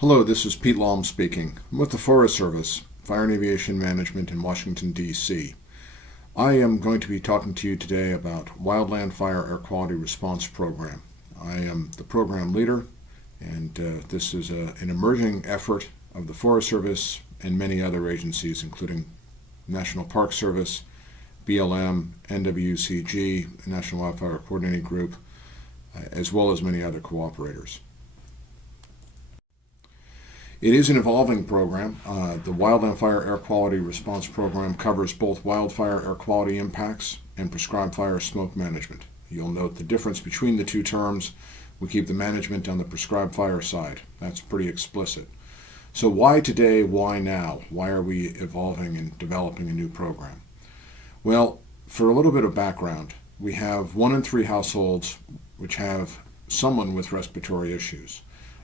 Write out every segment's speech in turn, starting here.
Hello, this is Pete Lahm speaking. I'm with the Forest Service, Fire and Aviation Management in Washington, D.C. I am going to be talking to you today about Wildland Fire Air Quality Response Program. I am the program leader, and this is an emerging effort of the Forest Service and many other agencies, including National Park Service, BLM, NWCG, National Wildfire Coordinating Group, as well as many other cooperators. It is an evolving program. The Wildland Fire Air Quality Response Program covers both wildfire air quality impacts and prescribed fire smoke management. You'll note the difference between the two terms. We keep the management on the prescribed fire side. That's pretty explicit. So why today? Why now? Why are we evolving and developing a new program? Well, for a little bit of background, we have 1 in 3 households which have someone with respiratory issues.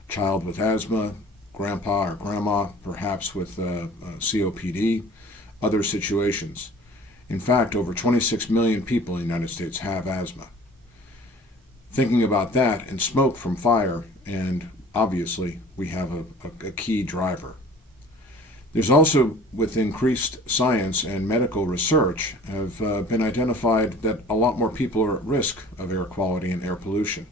A child with asthma, grandpa or grandma, perhaps with COPD, other situations. In fact, over 26 million people in the United States have asthma. Thinking about that and smoke from fire, and obviously we have a key driver. There's also, with increased science and medical research, have been identified that a lot more people are at risk of air quality and air pollution.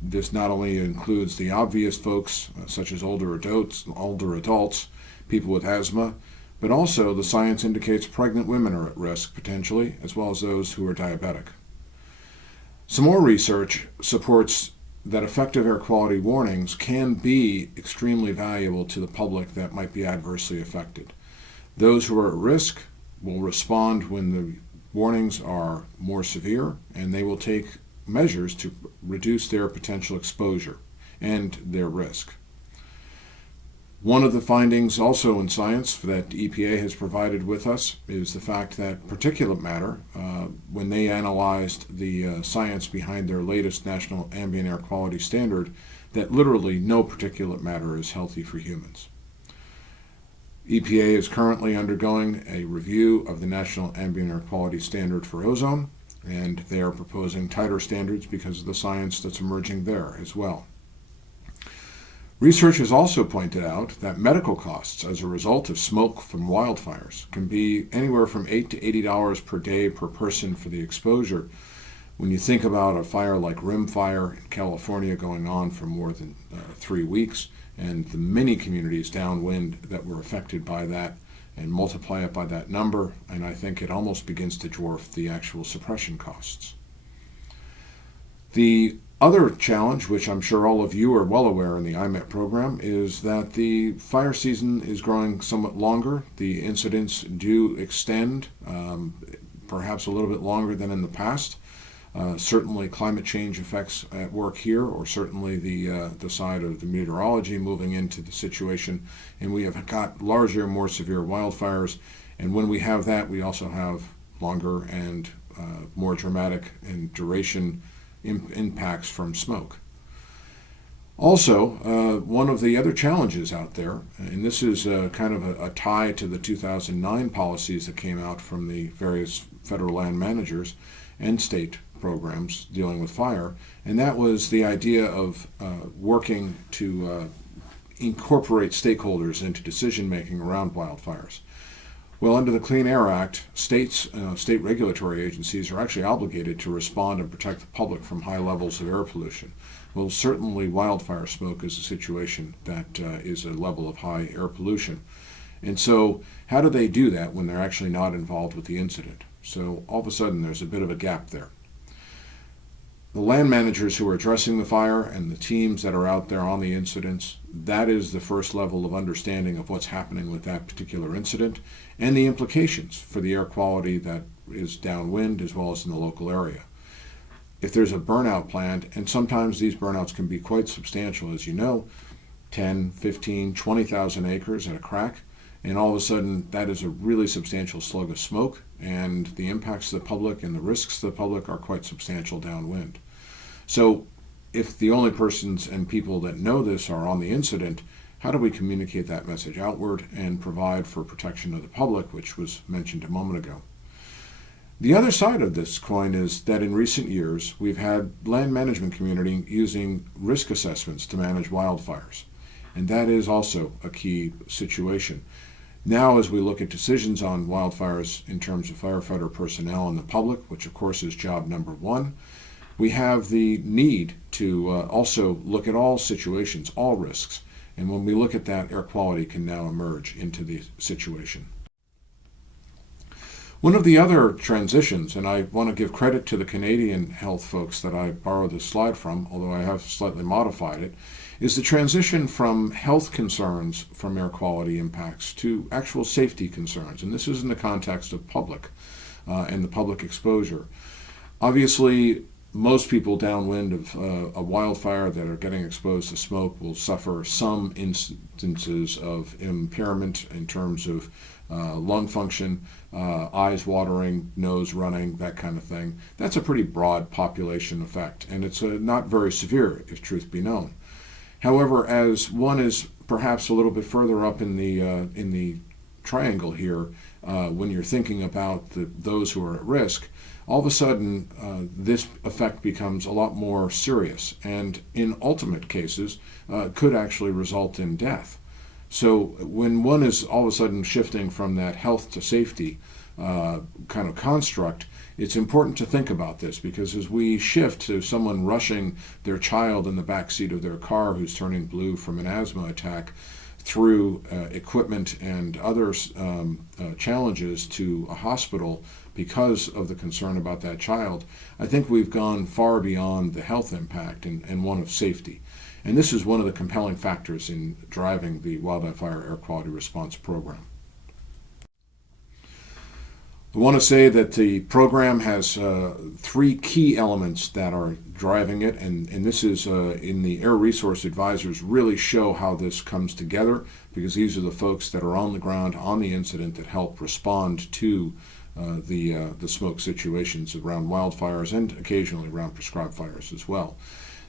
This not only includes the obvious folks, such as older adults, people with asthma, but also the science indicates pregnant women are at risk potentially, as well as those who are diabetic. Some more research supports that effective air quality warnings can be extremely valuable to the public that might be adversely affected. Those who are at risk will respond when the warnings are more severe, and they will take measures to reduce their potential exposure and their risk. One of the findings also in science that EPA has provided with us is the fact that particulate matter, when they analyzed the science behind their latest National Ambient Air Quality Standard, that literally no particulate matter is healthy for humans. EPA is currently undergoing a review of the National Ambient Air Quality Standard for ozone, and they are proposing tighter standards because of the science that's emerging there as well. Research has also pointed out that medical costs as a result of smoke from wildfires can be anywhere from $8 to $80 per day per person for the exposure. When you think about a fire like Rim Fire in California going on for more than 3 weeks, and the many communities downwind that were affected by that, and multiply it by that number, and I think it almost begins to dwarf the actual suppression costs. The other challenge, which I'm sure all of you are well aware in the IMET program, is that the fire season is growing somewhat longer. The incidents do extend, perhaps a little bit longer than in the past. Certainly climate change effects at work here, or certainly the side of the meteorology moving into the situation, and we have got larger, more severe wildfires, and when we have that, we also have longer and more dramatic and duration impacts from smoke. Also, one of the other challenges out there, and this is kind of a tie to the 2009 policies that came out from the various federal land managers and state programs dealing with fire, and that was the idea of working to incorporate stakeholders into decision making around wildfires. Well, under the Clean Air Act, state regulatory agencies are actually obligated to respond and protect the public from high levels of air pollution. Well, certainly wildfire smoke is a situation that is a level of high air pollution. And so how do they do that when they're actually not involved with the incident? So all of a sudden there's a bit of a gap there. The land managers who are addressing the fire and the teams that are out there on the incidents, that is the first level of understanding of what's happening with that particular incident and the implications for the air quality that is downwind as well as in the local area. If there's a burnout planned, and sometimes these burnouts can be quite substantial, as you know, 10, 15, 20,000 acres at a crack, and all of a sudden that is a really substantial slug of smoke, and the impacts to the public and the risks to the public are quite substantial downwind. So if the only persons and people that know this are on the incident, how do we communicate that message outward and provide for protection of the public, which was mentioned a moment ago? The other side of this coin is that in recent years, we've had land management community using risk assessments to manage wildfires. And that is also a key situation. Now, as we look at decisions on wildfires in terms of firefighter personnel and the public, which of course is job number one, we have the need to also look at all situations, all risks. And when we look at that, air quality can now emerge into the situation. One of the other transitions, and I want to give credit to the Canadian health folks that I borrowed this slide from, although I have slightly modified it, is the transition from health concerns from air quality impacts to actual safety concerns. And this is in the context of public and the public exposure. Obviously, most people downwind of a wildfire that are getting exposed to smoke will suffer some instances of impairment in terms of lung function, eyes watering, nose running, that kind of thing. That's a pretty broad population effect, and it's not very severe, if truth be known. However, as one is perhaps a little bit further up in the triangle here, when you're thinking about those who are at risk, all of a sudden this effect becomes a lot more serious, and in ultimate cases could actually result in death. So when one is all of a sudden shifting from that health to safety kind of construct, it's important to think about this, because as we shift to someone rushing their child in the back seat of their car who's turning blue from an asthma attack through equipment and other challenges to a hospital because of the concern about that child, I think we've gone far beyond the health impact and one of safety. And this is one of the compelling factors in driving the Wildland Fire Air Quality Response Program. I want to say that the program has three key elements that are driving it, and this is in the Air Resource Advisors really show how this comes together, because these are the folks that are on the ground on the incident that help respond to the smoke situations around wildfires and occasionally around prescribed fires as well.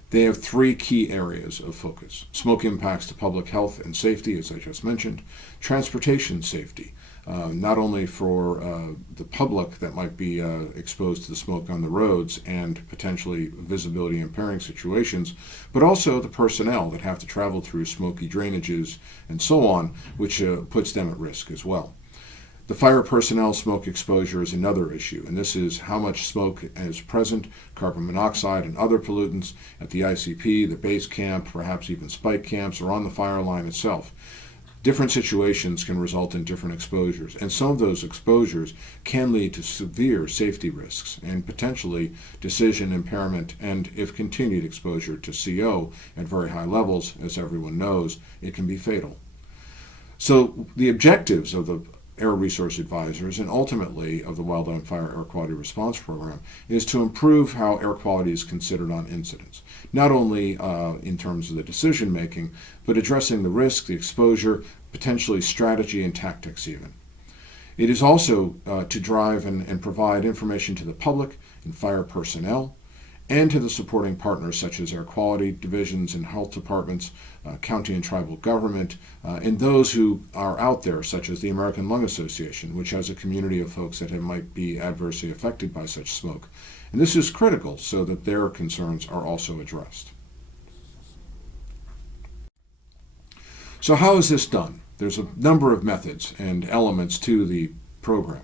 They have three key areas of focus: smoke impacts to public health and safety, as I just mentioned; transportation safety, not only for the public that might be exposed to the smoke on the roads and potentially visibility impairing situations, but also the personnel that have to travel through smoky drainages and so on, which puts them at risk as well. The fire personnel smoke exposure is another issue, and this is how much smoke is present, carbon monoxide and other pollutants at the ICP, the base camp, perhaps even spike camps, or on the fire line itself. Different situations can result in different exposures, and some of those exposures can lead to severe safety risks and potentially decision impairment, and if continued exposure to CO at very high levels, as everyone knows, it can be fatal. So the objectives of the Air Resource Advisors and ultimately of the Wildland Fire Air Quality Response Program is to improve how air quality is considered on incidents, not only in terms of the decision making, but addressing the risk, the exposure, potentially strategy and tactics even. It is also to drive and provide information to the public and fire personnel, and to the supporting partners such as air quality divisions and health departments, county and tribal government, and those who are out there, such as the American Lung Association, which has a community of folks that might be adversely affected by such smoke. And this is critical so that their concerns are also addressed. So how is this done? There's a number of methods and elements to the program.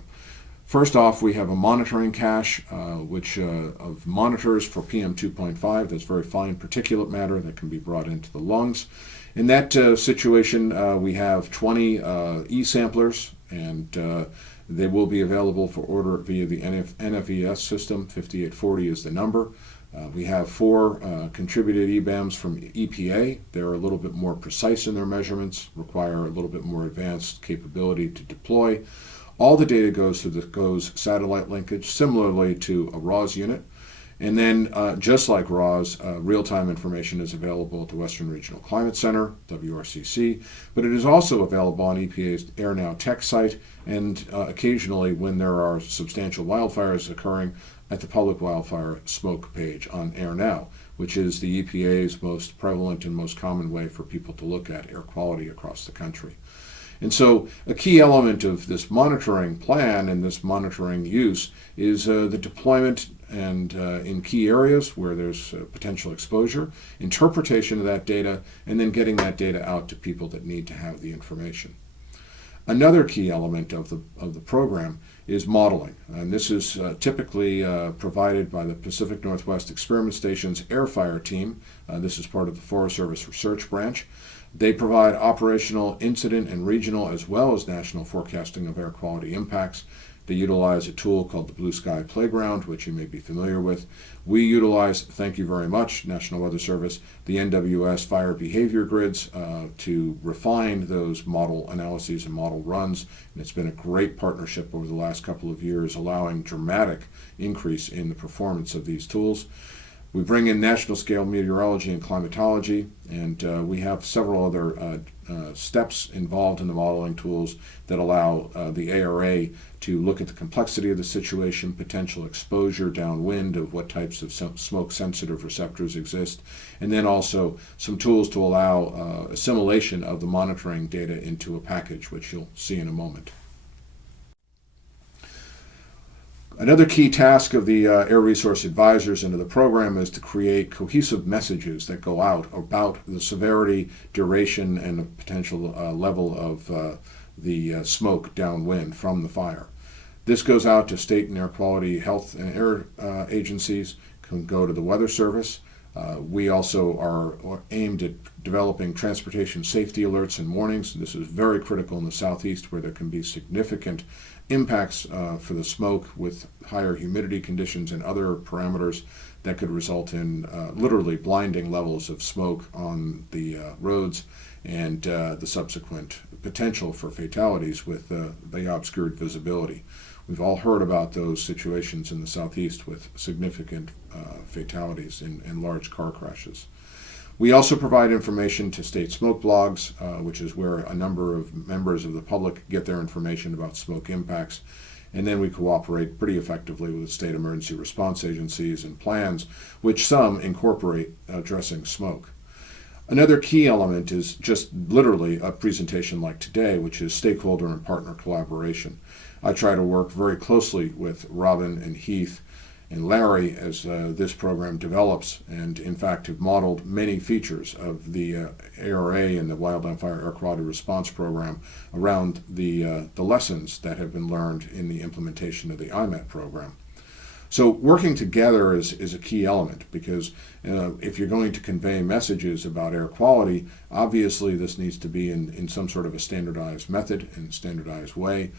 First off, we have a monitoring cache, which of monitors for PM 2.5. That's very fine particulate matter that can be brought into the lungs. In that situation, we have 20 e-samplers, and they will be available for order via the NFES system. 5840 is the number. We have 4 contributed EBAMs from EPA. They're a little bit more precise in their measurements, require a little bit more advanced capability to deploy. All the data goes through the GOES satellite linkage, similarly to a RAWS unit. And then, just like RAWS, real-time information is available at the Western Regional Climate Center, WRCC, but it is also available on EPA's AirNow Tech site, and occasionally when there are substantial wildfires occurring, at the Public Wildfire Smoke page on AirNow, which is the EPA's most prevalent and most common way for people to look at air quality across the country. And so a key element of this monitoring plan and this monitoring use is the deployment and in key areas where there's potential exposure, interpretation of that data, and then getting that data out to people that need to have the information. Another key element of the program is modeling, and this is typically provided by the Pacific Northwest Experiment Station's Air Fire team. This is part of the Forest Service Research Branch. They provide operational, incident, and regional as well as national forecasting of air quality impacts. They utilize a tool called the Blue Sky Playground, which you may be familiar with. We utilize, thank you very much, National Weather Service, the NWS fire behavior grids to refine those model analyses and model runs. And it's been a great partnership over the last couple of years, allowing dramatic increase in the performance of these tools. We bring in national scale meteorology and climatology, and we have several other steps involved in the modeling tools that allow the ARA to look at the complexity of the situation, potential exposure downwind of what types of smoke sensitive receptors exist, and then also some tools to allow assimilation of the monitoring data into a package, which you'll see in a moment. Another key task of the Air Resource Advisors into the program is to create cohesive messages that go out about the severity, duration, and the potential level of the smoke downwind from the fire. This goes out to state and air quality health and air agencies, can go to the Weather Service. We also are aimed at developing transportation safety alerts and warnings. This is very critical in the Southeast, where there can be significant impacts for the smoke with higher humidity conditions and other parameters that could result in literally blinding levels of smoke on the roads and the subsequent potential for fatalities with the obscured visibility. We've all heard about those situations in the Southeast with significant fatalities and large car crashes. We also provide information to state smoke blogs, which is where a number of members of the public get their information about smoke impacts. And then we cooperate pretty effectively with state emergency response agencies and plans, which some incorporate addressing smoke. Another key element is just literally a presentation like today, which is stakeholder and partner collaboration. I try to work very closely with Robin and Heath and Larry as this program develops, and in fact have modeled many features of the ARA and the Wildland Fire Air Quality Response Program around the lessons that have been learned in the implementation of the IMET program. So working together is a key element, because if you're going to convey messages about air quality, obviously this needs to be in some sort of a standardized method and standardized way.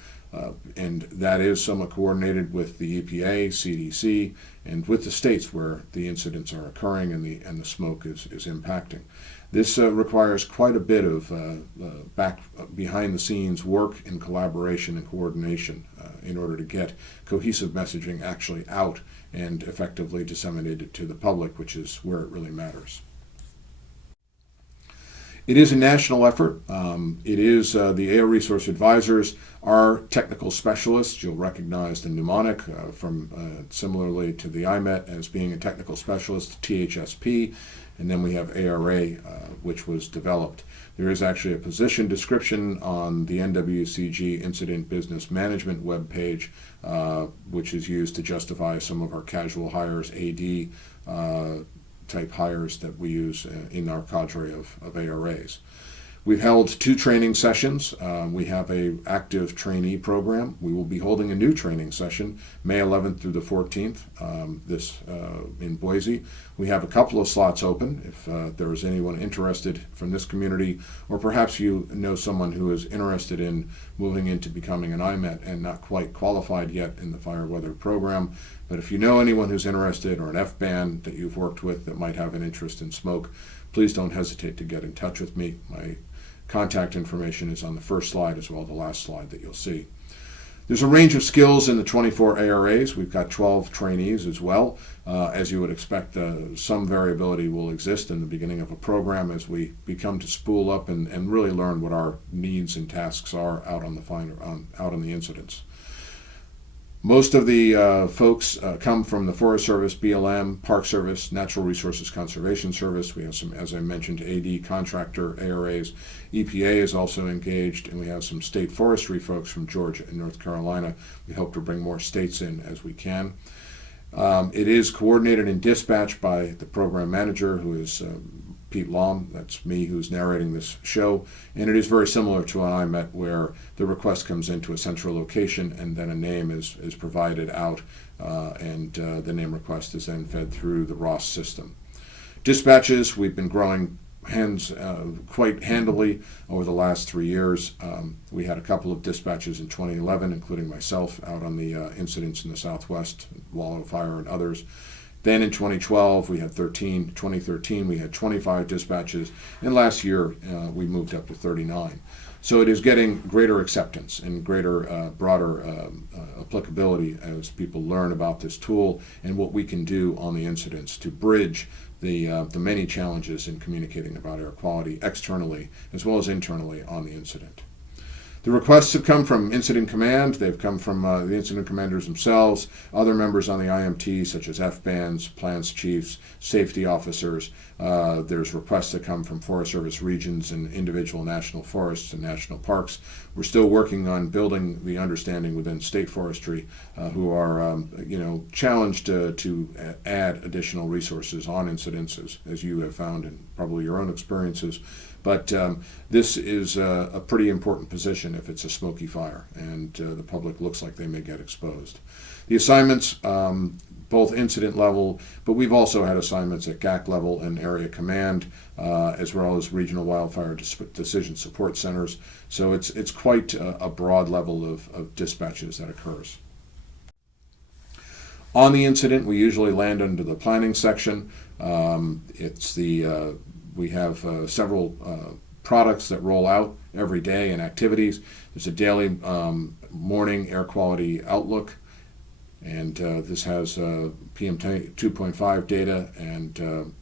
And that is somewhat coordinated with the EPA, CDC, and with the states where the incidents are occurring and the smoke is impacting. This requires quite a bit of behind the scenes work and collaboration and coordination in order to get cohesive messaging actually out and effectively disseminated to the public, which is where it really matters. It is a national effort. It is the Air Resource Advisors are technical specialists. You'll recognize the mnemonic from similarly to the IMET as being a technical specialist, THSP, and then we have ARA, which was developed. There is actually a position description on the NWCG Incident Business Management webpage, which is used to justify some of our casual hires, AD type hires that we use in our cadre of ARAs. We've held 2 training sessions. We have an active trainee program. We will be holding a new training session May 11th through the 14th in Boise. We have a couple of slots open if there is anyone interested from this community, or perhaps you know someone who is interested in moving into becoming an IMET and not quite qualified yet in the fire weather program. But if you know anyone who's interested, or an FBAN that you've worked with that might have an interest in smoke, please don't hesitate to get in touch with me. My contact information is on the first slide as well as the last slide that you'll see. There's a range of skills in the 24 ARAs. We've got 12 trainees as well. As you would expect, some variability will exist in the beginning of a program as we become to spool up and really learn what our needs and tasks are out on the incidents. Most of the folks come from the Forest Service, BLM, Park Service, Natural Resources Conservation Service. We have some, as I mentioned, AD contractor ARAs. EPA is also engaged, and we have some state forestry folks from Georgia and North Carolina. We hope to bring more states in as we can. It is coordinated and dispatched by the program manager, who is Pete Lahm. That's me who's narrating this show. And it is very similar to an IMET, where the request comes into a central location and then a name is provided out, and the name request is then fed through the ROS system. Dispatches, we've been growing quite handily over the last 3 years. We had a couple of dispatches in 2011, including myself, out on the incidents in the Southwest, Wallow Fire and others. Then in 2012, we had 13. 2013, we had 25 dispatches. And last year, we moved up to 39. So it is getting greater acceptance and greater, broader applicability as people learn about this tool and what we can do on the incidents to bridge the many challenges in communicating about air quality externally as well as internally on the incident. The requests have come from Incident Command. They've come from the incident commanders themselves, other members on the IMT, such as FBANs, plans chiefs, safety officers. There's requests that come from Forest Service regions and individual national forests and national parks. We're still working on building the understanding within state forestry, who are challenged to add additional resources on incidences, as you have found in probably your own experiences. But this is a pretty important position if it's a smoky fire and the public looks like they may get exposed. The assignments, both incident level, but we've also had assignments at GAC level and area command, as well as regional wildfire decision support centers. So it's quite a broad level of dispatches that occurs. On the incident, we usually land under the planning section. We have several products that roll out every day and activities. There's a daily morning air quality outlook, and this has PM 2.5 data and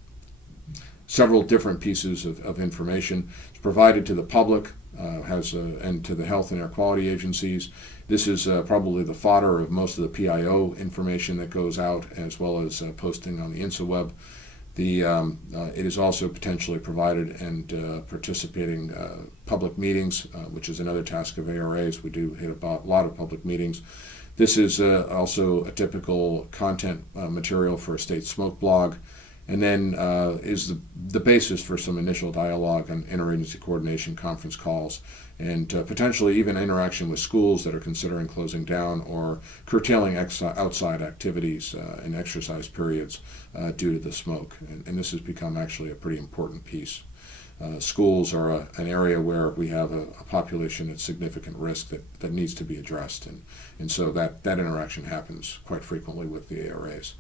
several different pieces of information. It's provided to the public and to the health and air quality agencies. This is probably the fodder of most of the PIO information that goes out, as well as posting on the InsaWeb. It is also potentially provided and participating public meetings, which is another task of ARAs. We do hit a lot of public meetings. This is also a typical content material for a state smoke blog, and then is the basis for some initial dialogue on interagency coordination conference calls, and potentially even interaction with schools that are considering closing down or curtailing outside activities and exercise periods due to the smoke. And this has become actually a pretty important piece. Schools are an area where we have a population at significant risk that needs to be addressed, and so that interaction happens quite frequently with the ARAs.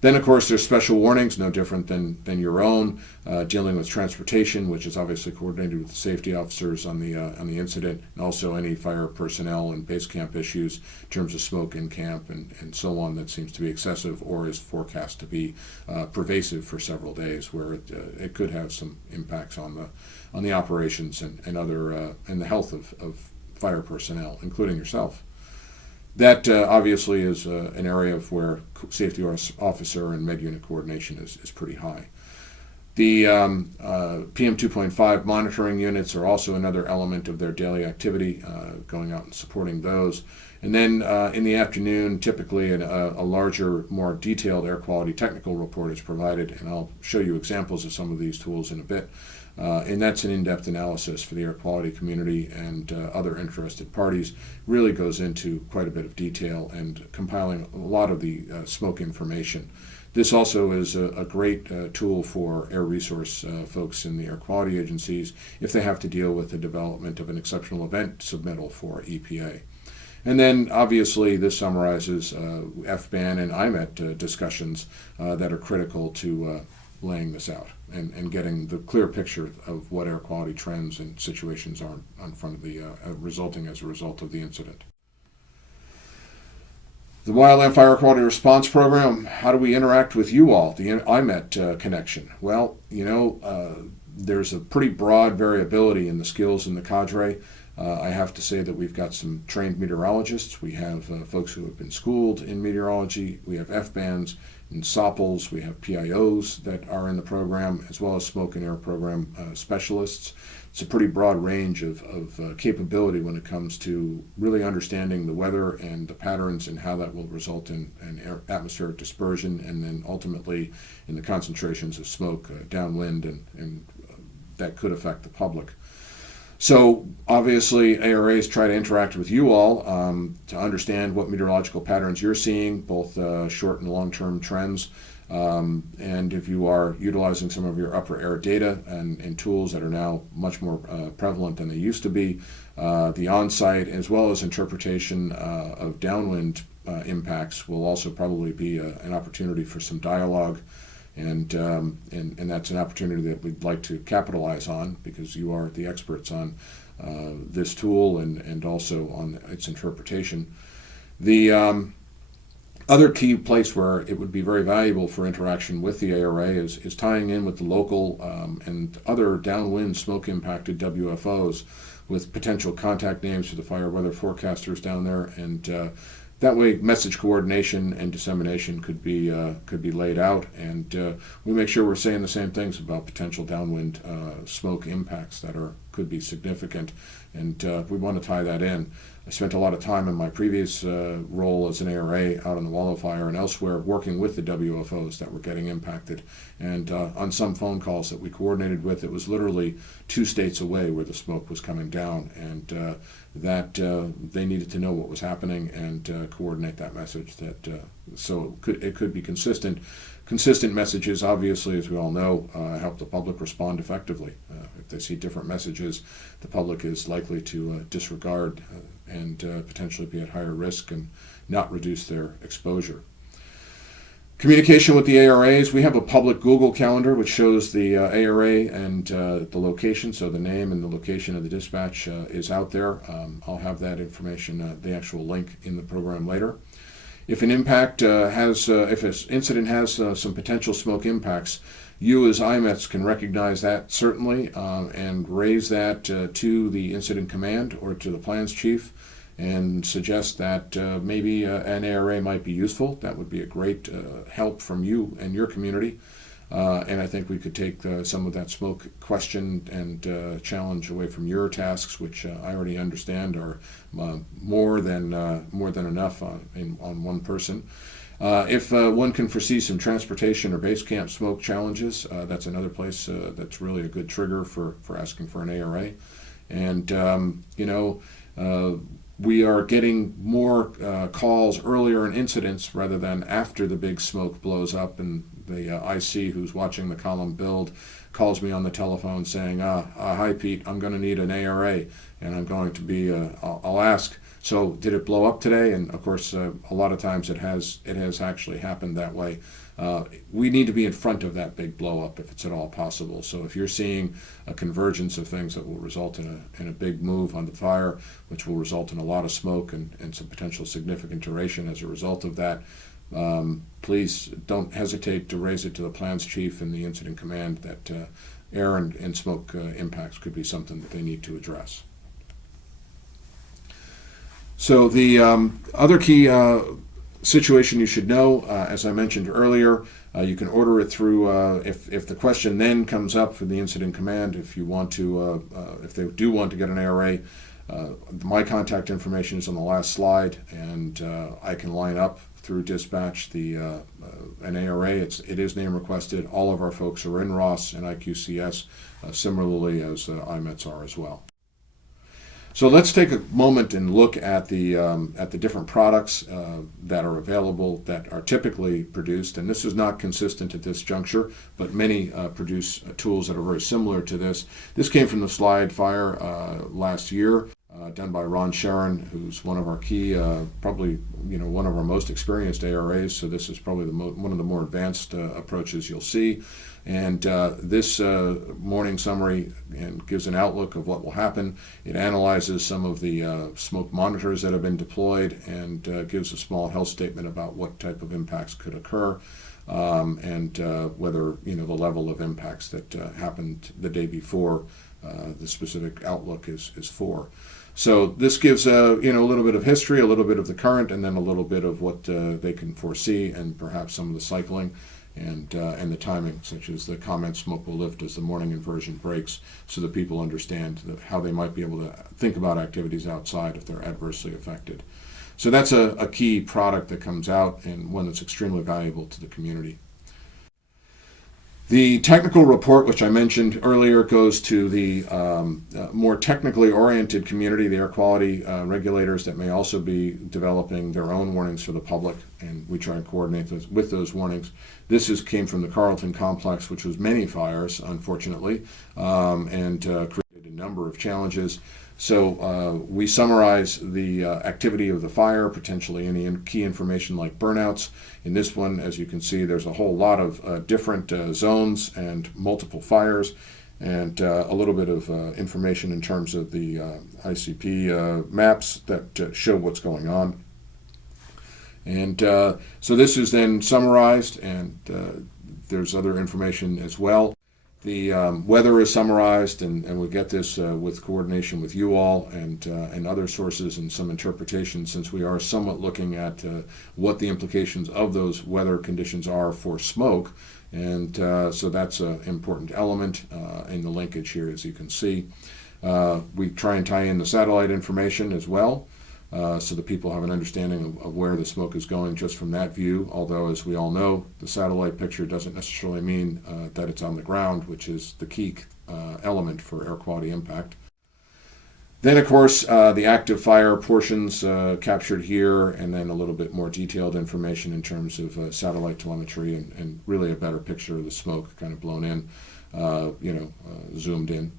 Then, of course, there's special warnings, no different than your own, dealing with transportation, which is obviously coordinated with the safety officers on the incident, and also any fire personnel and base camp issues in terms of smoke in camp and so on that seems to be excessive or is forecast to be pervasive for several days, where it could have some impacts on the operations and other and the health of fire personnel, including yourself. That obviously is an area of where safety officer and med unit coordination is pretty high. The PM 2.5 monitoring units are also another element of their daily activity, going out and supporting those. And then in the afternoon, typically a larger, more detailed air quality technical report is provided, and I'll show you examples of some of these tools in a bit. And that's an in-depth analysis for the air quality community and other interested parties. Really goes into quite a bit of detail and compiling a lot of the smoke information. This also is a great tool for air resource folks in the air quality agencies if they have to deal with the development of an exceptional event submittal for EPA. And then obviously this summarizes FBAN and IMET discussions that are critical to laying this out and getting the clear picture of what air quality trends and situations are in front of the resulting as a result of the incident. The Wildland Fire Quality Response Program, how do we interact with you all, the IMET connection? Well, there's a pretty broad variability in the skills in the cadre. I have to say that we've got some trained meteorologists. We have folks who have been schooled in meteorology. We have FBANs and SOPLs. We have PIOs that are in the program, as well as smoke and air program specialists. It's a pretty broad range of capability when it comes to really understanding the weather and the patterns and how that will result in atmospheric dispersion, and then ultimately in the concentrations of smoke downwind and that could affect the public. So obviously ARAs try to interact with you all to understand what meteorological patterns you're seeing, both short and long-term trends. And if you are utilizing some of your upper air data and tools that are now much more prevalent than they used to be, the on-site as well as interpretation of downwind impacts will also probably be an opportunity for some dialogue. And that's an opportunity that we'd like to capitalize on, because you are the experts on this tool and also on its interpretation. The other key place where it would be very valuable for interaction with the ARA is tying in with the local and other downwind smoke impacted WFOs with potential contact names for the fire weather forecasters down there, and that way message coordination and dissemination could be laid out, and we make sure we're saying the same things about potential downwind smoke impacts that could be significant, and we want to tie that in. I spent a lot of time in my previous role as an ARA out on the wildfire and elsewhere working with the WFOs that were getting impacted, and on some phone calls that we coordinated with, it was literally 2 states away where the smoke was coming down, and that they needed to know what was happening and coordinate that message. So it could be consistent. Consistent messages, obviously, as we all know, help the public respond effectively. If they see different messages, the public is likely to disregard and potentially be at higher risk and not reduce their exposure. Communication with the ARAs, we have a public Google Calendar which shows the ARA and the location, so the name and the location of the dispatch is out there. I'll have that information, the actual link, in the program later. If an impact if an incident has some potential smoke impacts, you as IMETs can recognize that certainly and raise that to the incident command or to the plans chief and suggest that maybe an ARA might be useful. That would be a great help from you and your community. And I think we could take some of that smoke question and challenge away from your tasks, which I already understand are more than enough on one person. If one can foresee some transportation or base camp smoke challenges, that's another place that's really a good trigger for asking for an ARA. And we are getting more calls earlier in incidents rather than after the big smoke blows up, and the IC who's watching the column build calls me on the telephone saying, hi Pete, I'm going to need an ARA, and I'm going to be, I'll ask, so did it blow up today? And of course, a lot of times it has actually happened that way. We need to be in front of that big blow up if it's at all possible. So if you're seeing a convergence of things that will result in a big move on the fire, which will result in a lot of smoke and some potential significant duration as a result of that, please don't hesitate to raise it to the plans chief and the incident command that air and smoke impacts could be something that they need to address. So the other key situation you should know, as I mentioned earlier, you can order it through, if the question then comes up for the incident command, if you want to, if they do want to get an ARA, my contact information is on the last slide, and I can line up through dispatch an ARA. It is name requested. All of our folks are in ROS and IQCS, similarly as IMETs are as well. So let's take a moment and look at the different products that are available that are typically produced, and this is not consistent at this juncture, but many produce tools that are very similar to this. This came from the Slide Fire last year, done by Ron Sharon, who's one of our key, probably one of our most experienced ARAs. So this is probably one of the more advanced approaches you'll see. And this morning summary gives an outlook of what will happen. It analyzes some of the smoke monitors that have been deployed and gives a small health statement about what type of impacts could occur. and whether the level of impacts that happened the day before the specific outlook is for. So this gives a little bit of history, a little bit of the current, and then a little bit of what they can foresee, and perhaps some of the cycling and the timing, such as the comment smoke will lift as the morning inversion breaks, so that people understand how they might be able to think about activities outside if they're adversely affected. So that's a key product that comes out, and one that's extremely valuable to the community. The technical report, which I mentioned earlier, goes to the more technically oriented community, the air quality regulators that may also be developing their own warnings for the public, and we try and coordinate with those warnings. This came from the Carlton complex, which was many fires, unfortunately, and created a number of challenges. So we summarize the activity of the fire, potentially any key information like burnouts. In this one, as you can see, there's a whole lot of different zones and multiple fires, and a little bit of information in terms of the ICP maps that show what's going on. And so this is then summarized, and there's other information as well. The weather is summarized, and we get this with coordination with you all and other sources and some interpretation, since we are somewhat looking at what the implications of those weather conditions are for smoke. And so that's an important element in the linkage here, as you can see. We try and tie in the satellite information as well, so that people have an understanding of where the smoke is going just from that view, although, as we all know, the satellite picture doesn't necessarily mean that it's on the ground, which is the key element for air quality impact. Then, of course, the active fire portions captured here, and then a little bit more detailed information in terms of satellite telemetry, and really a better picture of the smoke kind of blown in, zoomed in.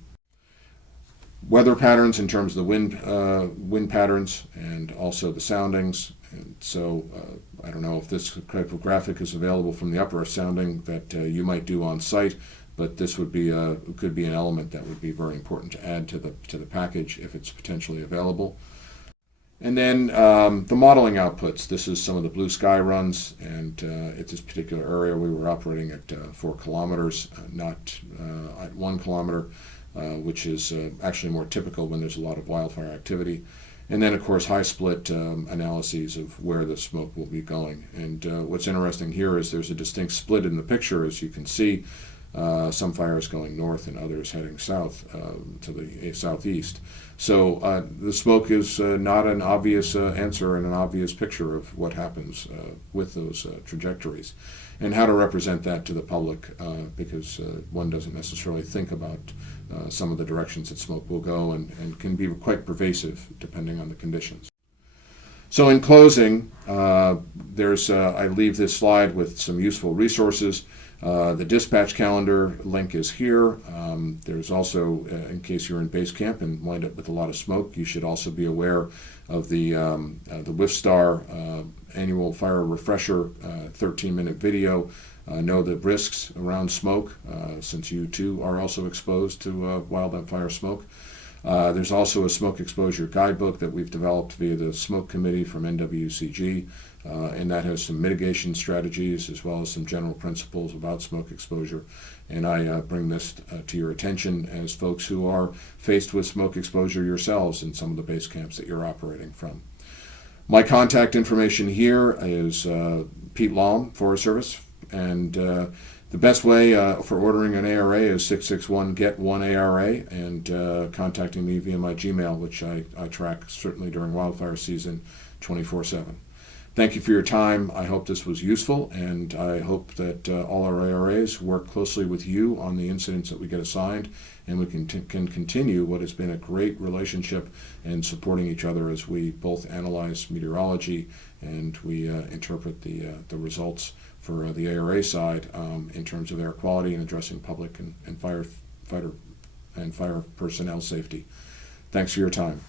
Weather patterns in terms of the wind patterns, and also the soundings. And so I don't know if this type of graphic is available from the upper sounding that you might do on site, but this would be could be an element that would be very important to add to the package if it's potentially available. And then the modeling outputs. This is some of the blue sky runs, and at this particular area we were operating at 4 kilometers, not at 1 kilometer. Which is actually more typical when there's a lot of wildfire activity. And then, of course, high split analyses of where the smoke will be going. And what's interesting here is there's a distinct split in the picture, as you can see. Some fires going north and others heading south to the southeast. So the smoke is not an obvious answer and an obvious picture of what happens with those trajectories, and how to represent that to the public, because one doesn't necessarily think about some of the directions that smoke will go, and can be quite pervasive depending on the conditions. So in closing, I leave this slide with some useful resources. The dispatch calendar link is here. There's also, in case you're in base camp and wind up with a lot of smoke, you should also be aware of the WIFSTAR annual fire refresher 13-minute video. Know the risks around smoke, since you too are also exposed to wildland fire smoke. There's also a smoke exposure guidebook that we've developed via the smoke committee from NWCG, and that has some mitigation strategies as well as some general principles about smoke exposure. And I bring this to your attention as folks who are faced with smoke exposure yourselves in some of the base camps that you're operating from. My contact information here is Pete Lahm, Forest Service, and the best way for ordering an ARA is 661-GET-1-ARA, and contacting me via my Gmail, which I track certainly during wildfire season 24/7. Thank you for your time. I hope this was useful, and I hope that all our ARAs work closely with you on the incidents that we get assigned, and we can continue what has been a great relationship and supporting each other as we both analyze meteorology and we interpret the results for the ARA side in terms of air quality and addressing public and fire personnel safety. Thanks for your time.